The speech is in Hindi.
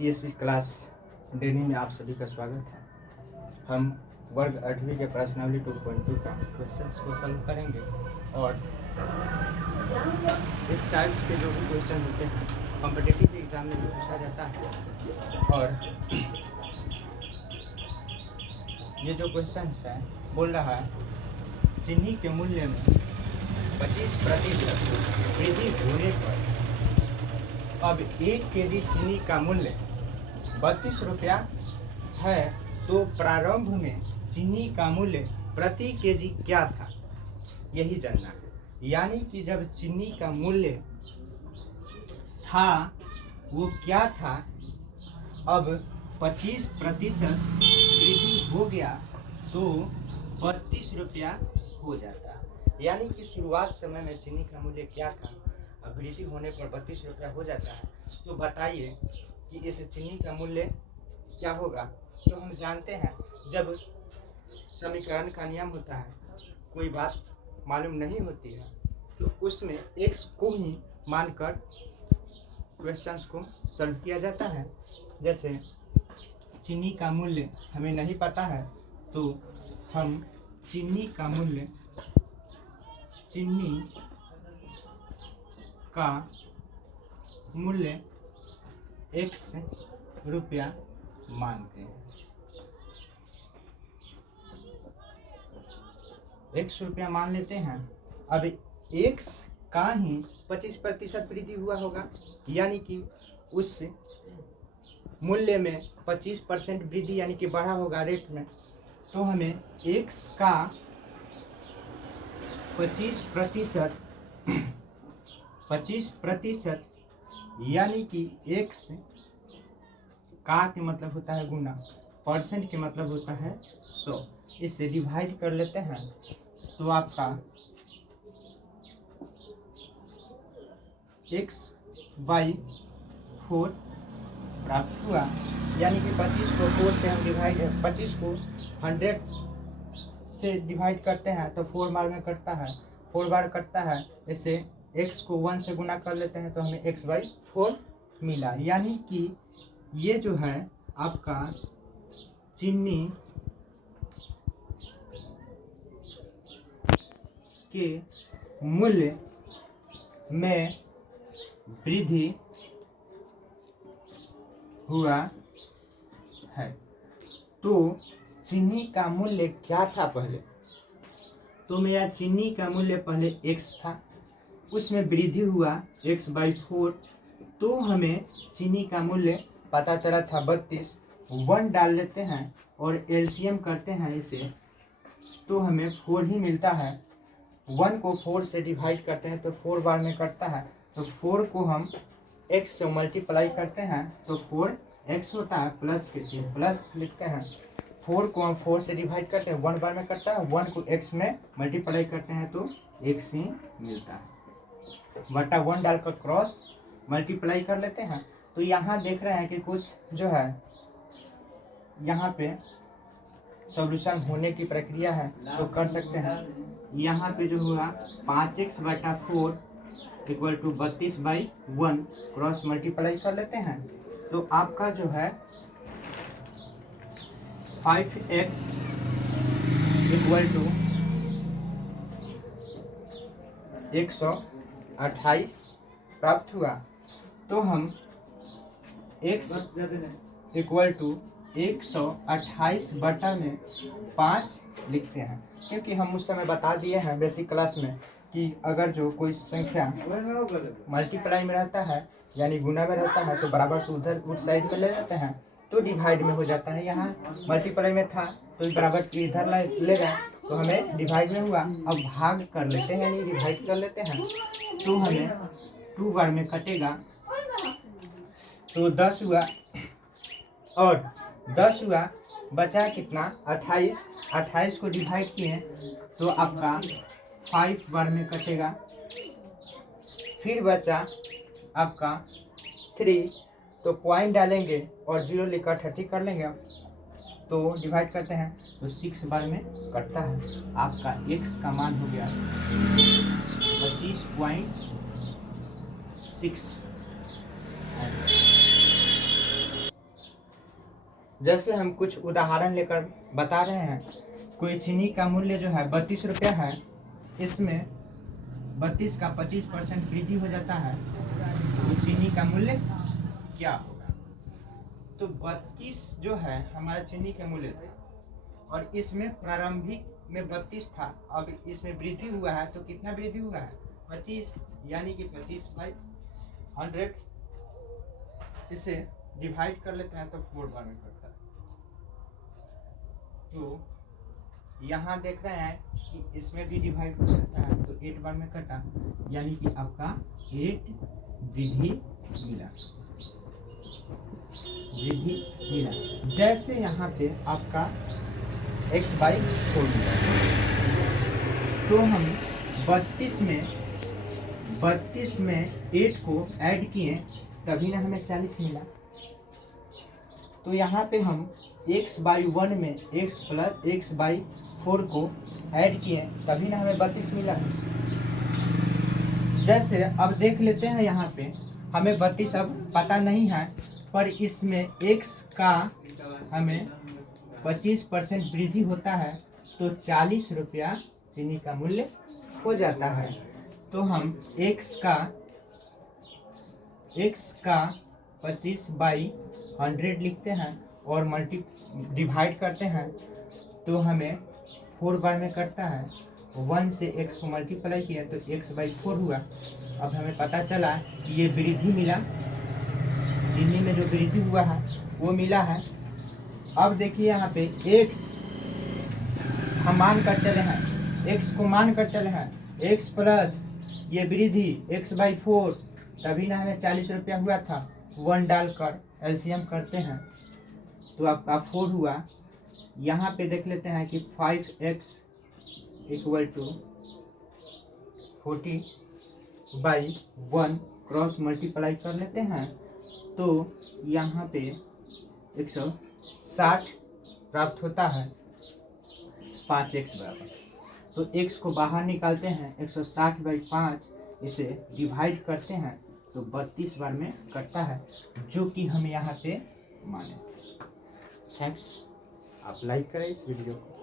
CSV क्लास डेली में आप सभी का स्वागत है। हम वर्ग 8वीं के प्रश्नावली 2.2 का क्वेश्चंस को सॉल्व करेंगे और इस टाइप्स के जो भी क्वेश्चन होते हैं कॉम्पिटिटिव एग्जाम में भी पूछा जाता है। और ये जो क्वेश्चन है बोल रहा है चीनी के मूल्य में 25% वृद्धि होने पर अब 1 केजी चीनी का मूल्य 32 रुपया है, तो प्रारंभ में चीनी का मूल्य प्रति केजी क्या था, यही जानना है। यानी कि जब चीनी का मूल्य था वो क्या था, अब 25% वृद्धि हो गया तो 32 रुपया हो जाता। यानी कि शुरुआत समय में चीनी का मूल्य क्या था, अब वृद्धि होने पर 32 रुपया हो जाता है। तो बताइए कि इस चीनी का मूल्य क्या होगा। तो हम जानते हैं जब समीकरण का नियम होता है, कोई बात मालूम नहीं होती है तो उसमें x को ही मानकर क्वेश्चंस को सॉल्व किया जाता है। जैसे चीनी का मूल्य हमें नहीं पता है तो हम चीनी का मूल्य x रुपया मानते हैं। x रुपया मान लेते हैं। अब x का ही 25% वृद्धि हुआ होगा, यानी कि उस मूल्य में 25% वृद्धि यानी कि बढ़ा होगा रेट में। तो हमें x का 25% यानी कि x का के मतलब होता है गुना, परसेंट के मतलब होता है 100। इससे डिवाइड कर लेते हैं तो आपका x/4 प्राप्त हुआ। यानी कि 25 को 4 से हम 25 को 100 से डिवाइड करते हैं तो 4 बार में कटता है, 4 बार कटता है। इससे x को 1 से गुना कर लेते हैं तो हमें x/4 मिला। यानी कि ये जो है आपका चीनी के मूल्य में वृद्धि हुआ है। तो चीनी का मूल्य क्या था पहले, तो मेरा चीनी का मूल्य पहले x था, उसमें वृद्धि हुआ x/4। तो हमें चीनी का मूल्य पता चला था 32। 1 डाल लेते हैं और एलसीएम करते हैं इसे, तो हमें 4 ही मिलता है। 1 को 4 से डिवाइड करते हैं तो 4 बार में कटता है, तो 4 को हम x से मल्टीप्लाई करते हैं तो 4x होता है, प्लस के लिए प्लस लिखते हैं। 4 को हम 4 से डिवाइड करते हैं, 1 बार में कटता है, 1 को x में मल्टीप्लाई करते हैं तो x ही मिलता है। बटा 1 डालकर क्रॉस मल्टीप्लाई कर लेते हैं। तो यहाँ देख रहे हैं कि कुछ जो है यहाँ पे सॉल्यूशन होने की प्रक्रिया है तो कर सकते हैं। यहाँ पे जो हुआ 5x/4 equal to 32/1 cross multiply कर लेते हैं तो आपका जो है 5x इक्वल टू 128 प्राप्त हुआ। तो हम x इक्वल टू 128 बटा में 5 लिखते हैं, क्योंकि हम उस समय बता दिए हैं बेसिक क्लास में कि अगर जो कोई संख्या मल्टीप्लाई में रहता है यानी गुना में रहता है तो बराबर तो उधर उस साइड में ले जाते हैं तो डिवाइड में हो जाता है। यहाँ मल्टीप्लाई में था तो बराबर इधर ले गए तो हमें डिवाइड में हुआ। अब भाग कर लेते हैं यानी डिवाइड कर लेते हैं तो हमें 2 बार में कटेगा तो 10 हुआ और 10 हुआ, बचा कितना 28। 28 को डिवाइड किए तो आपका 5 बार में कटेगा, फिर बचा आपका 3, तो पॉइंट डालेंगे और 0 लिखकर 30 कर लेंगे तो डिवाइड करते हैं तो 6 बार में कटता है। आपका x का मान हो गया 25.6। जैसे हम कुछ उदाहरण लेकर बता रहे हैं। कोई चीनी का मूल्य जो है 32 रुपया है, इसमें 32 का 25% वृद्धि हो जाता है, तो चीनी का मूल्य क्या होगा? तो 32 जो है हमारा चीनी का मूल्य था, और इसमें प्रारंभिक में 32 था, अब इसमें वृद्धि हुआ है, तो कितना वृद्धि हुआ है? 25, यानी कि 25/100। इसे डिवाइड कर लेते हैं तो 4 बार में कटता है। तो यहाँ देख रहे हैं कि इसमें भी डिवाइड हो सकता है, तो 8 बार में कटा, यानी कि आपका 8 वृद्धि मिला, वृद्धि मिला। जैसे यहाँ पे आपका x/4 मिला, तो हम 32 में 8 को ऐड किए, तभी ना हमें 40 मिला। तो यहाँ पे हम x/1 में x + x/4 को ऐड किए, तभी ना हमें 32 मिला। जैसे अब देख लेते हैं, यहाँ पे हमें 32 अब पता नहीं है, पर इसमें x का हमें 25% वृद्धि होता है, तो 40 रुपया चीनी का मूल्य हो जाता है। तो हम x का 25/100 लिखते हैं और डिवाइड करते हैं, तो हमें 4 बार में कटता है। 1 से x को मल्टीप्लाई किया तो x/4 हुआ। अब हमें पता चला कि ये वृद्धि मिला, चीनी में जो वृद्धि हुआ है वो मिला है। अब देखिए यहाँ पे x हम मान कर चले हैं, x को मान कर चले हैं, x प्लस ये वृद्धि x/4, तभी ना हमें 40 रुपया हुआ था। 1 डालकर एलसीएम करते हैं तो आपका 4 हुआ। यहाँ पे देख लेते हैं कि 5x = 40/1 क्रॉस मल्टीप्लाई कर लेते हैं, तो यहाँ पे 160 प्राप्त होता है, 5x बराबर। तो x को बाहर निकालते हैं, 160/5 इसे डिवाइड करते हैं तो 32 बार में कटता है, जो कि हम यहाँ पे माने। थैंक्स। आप लाइक करें इस वीडियो को।